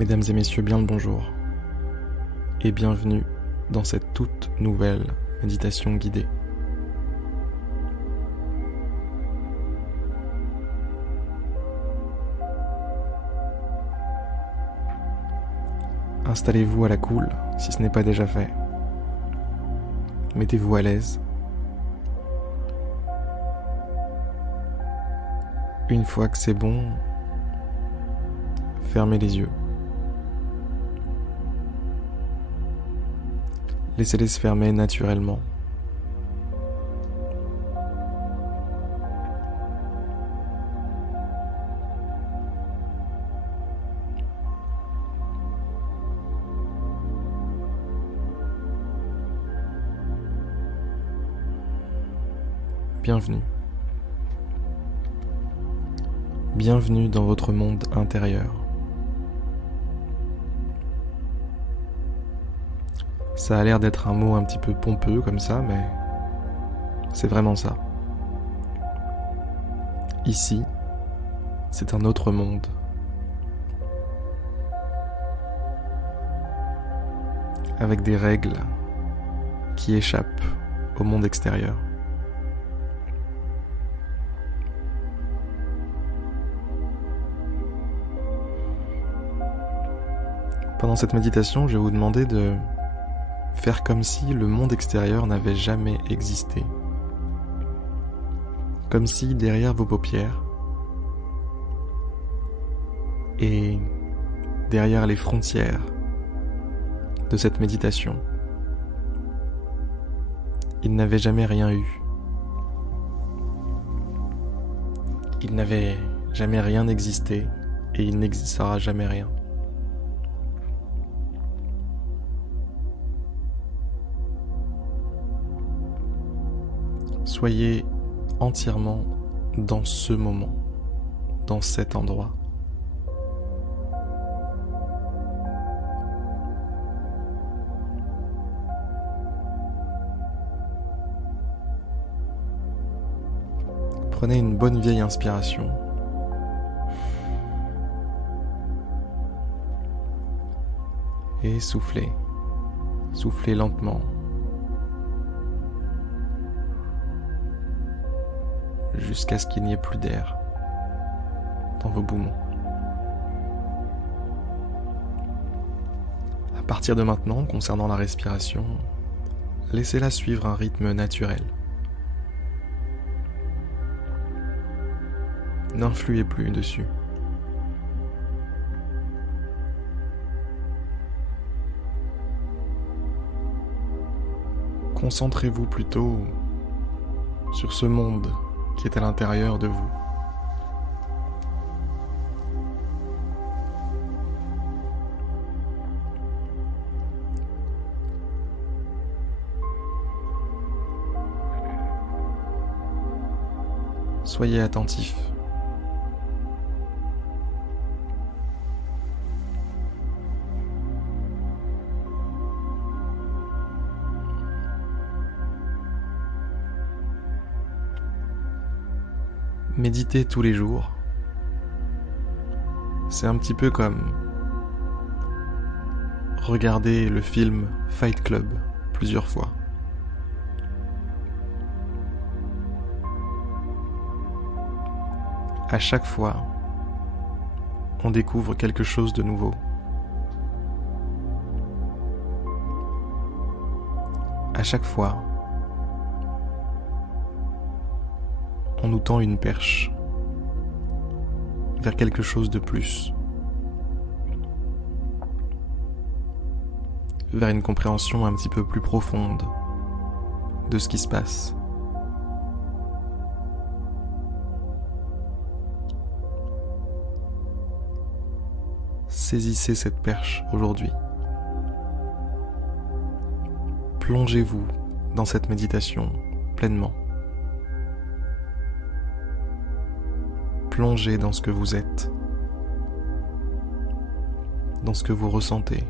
Mesdames et messieurs, bien le bonjour et bienvenue dans cette toute nouvelle méditation guidée. Installez-vous à la cool si ce n'est pas déjà fait. Mettez-vous à l'aise. Une fois que c'est bon, fermez les yeux. Laissez-les se fermer naturellement. Bienvenue. Bienvenue dans votre monde intérieur. Ça a l'air d'être un mot un petit peu pompeux comme ça, mais c'est vraiment ça. Ici, c'est un autre monde. Avec des règles qui échappent au monde extérieur. Pendant cette méditation, je vais vous demander de faire comme si le monde extérieur n'avait jamais existé. Comme si derrière vos paupières et derrière les frontières de cette méditation, il n'avait jamais rien eu. Il n'avait jamais rien existé et il n'existera jamais rien. Soyez entièrement dans ce moment, dans cet endroit. Prenez une bonne vieille inspiration. Et soufflez. Soufflez lentement. Jusqu'à ce qu'il n'y ait plus d'air dans vos poumons. À partir de maintenant, concernant la respiration, laissez-la suivre un rythme naturel. N'influez plus dessus. Concentrez-vous plutôt sur ce monde qui est à l'intérieur de vous. Soyez attentif. Méditer tous les jours, c'est un petit peu comme regarder le film Fight Club plusieurs fois. À chaque fois, on découvre quelque chose de nouveau. À chaque fois, on nous tend une perche vers quelque chose de plus, vers une compréhension un petit peu plus profonde de ce qui se passe. Saisissez cette perche aujourd'hui. Plongez-vous dans cette méditation pleinement. Plongez dans ce que vous êtes, dans ce que vous ressentez,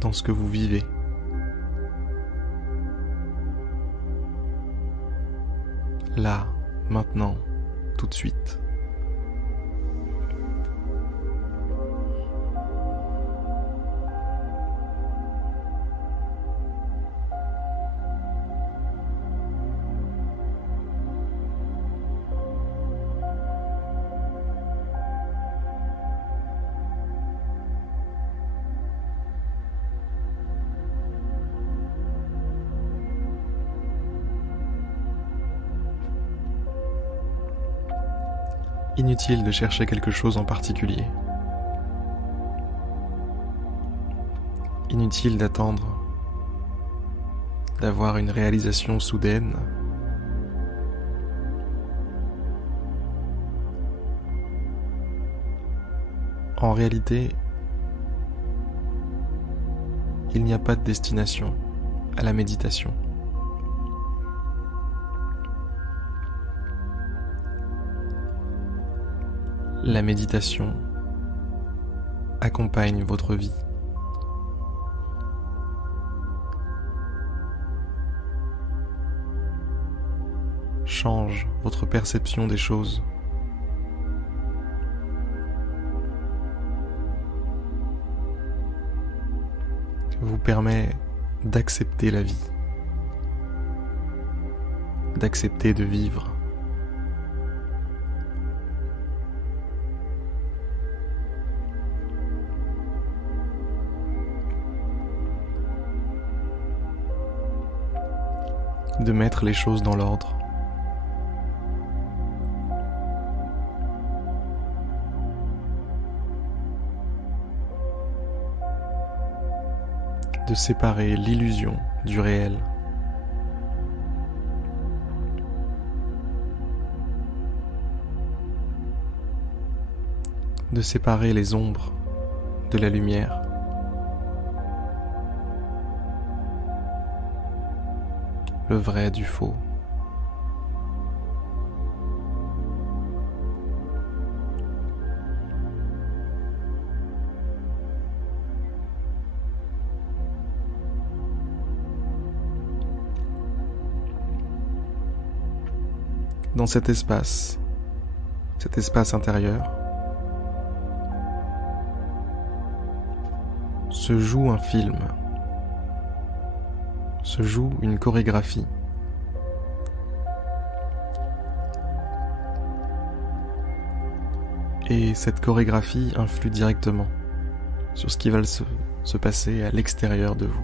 dans ce que vous vivez. Là, maintenant, tout de suite. Inutile de chercher quelque chose en particulier. Inutile d'attendre d'avoir une réalisation soudaine. En réalité, il n'y a pas de destination à la méditation. La méditation accompagne votre vie. Change votre perception des choses. Vous permet d'accepter la vie, d'accepter de vivre. De mettre les choses dans l'ordre. De séparer l'illusion du réel. De séparer les ombres de la lumière. Le vrai du faux. Dans cet espace intérieur, se joue un film, se joue une chorégraphie. Et cette chorégraphie influe directement sur ce qui va se passer à l'extérieur de vous.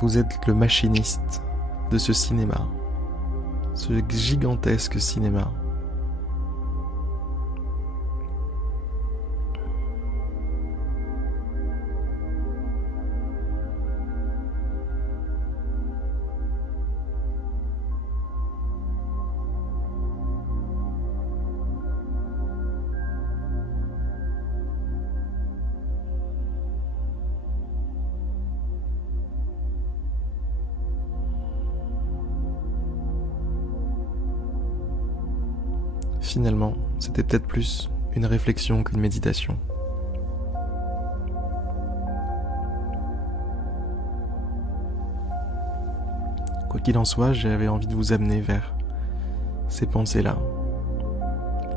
Vous êtes le machiniste de ce cinéma, ce gigantesque cinéma. Finalement, c'était peut-être plus une réflexion qu'une méditation. Quoi qu'il en soit, j'avais envie de vous amener vers ces pensées-là,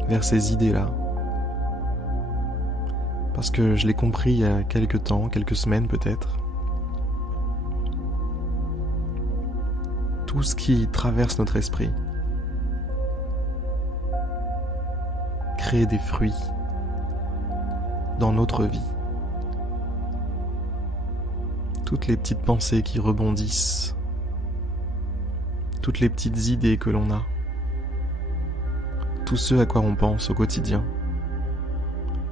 vers ces idées-là. Parce que je l'ai compris il y a quelques temps, quelques semaines peut-être. Tout ce qui traverse notre esprit crée des fruits dans notre vie. Toutes les petites pensées qui rebondissent, toutes les petites idées que l'on a, tout ce à quoi on pense au quotidien,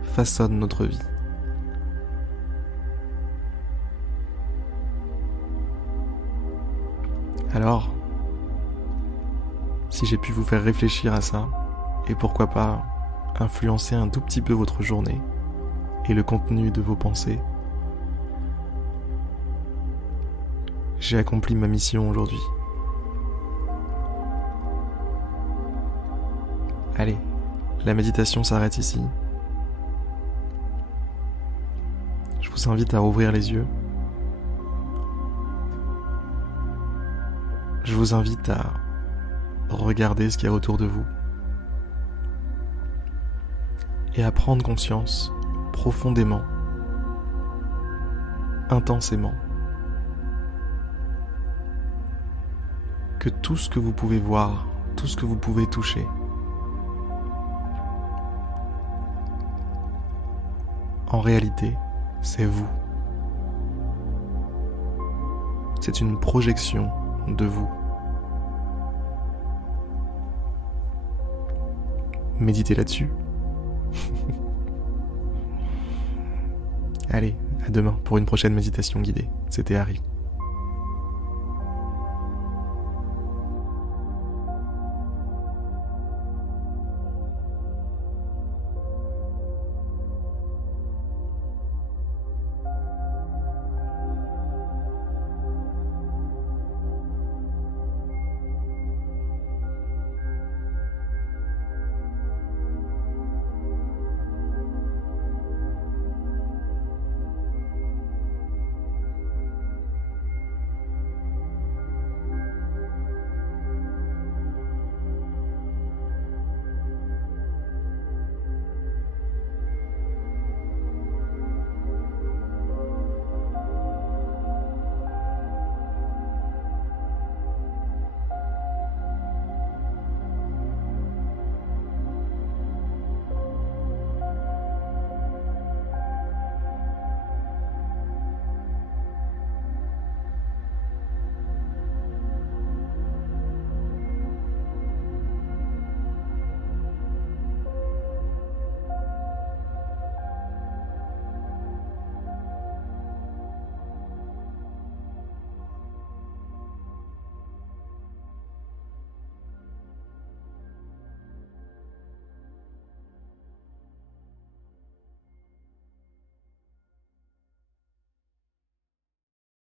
façonnent notre vie. Alors, si j'ai pu vous faire réfléchir à ça, et pourquoi pas influencer un tout petit peu votre journée et le contenu de vos pensées, j'ai accompli ma mission aujourd'hui. Allez, la méditation s'arrête ici. Je vous invite à ouvrir les yeux. Je vous invite à regarder ce qu'il y a autour de vous et à prendre conscience profondément, intensément, que tout ce que vous pouvez voir, tout ce que vous pouvez toucher, en réalité, c'est vous. c'est une projection de vous. Méditez là-dessus. Allez, à demain pour une prochaine méditation guidée. C'était Harry.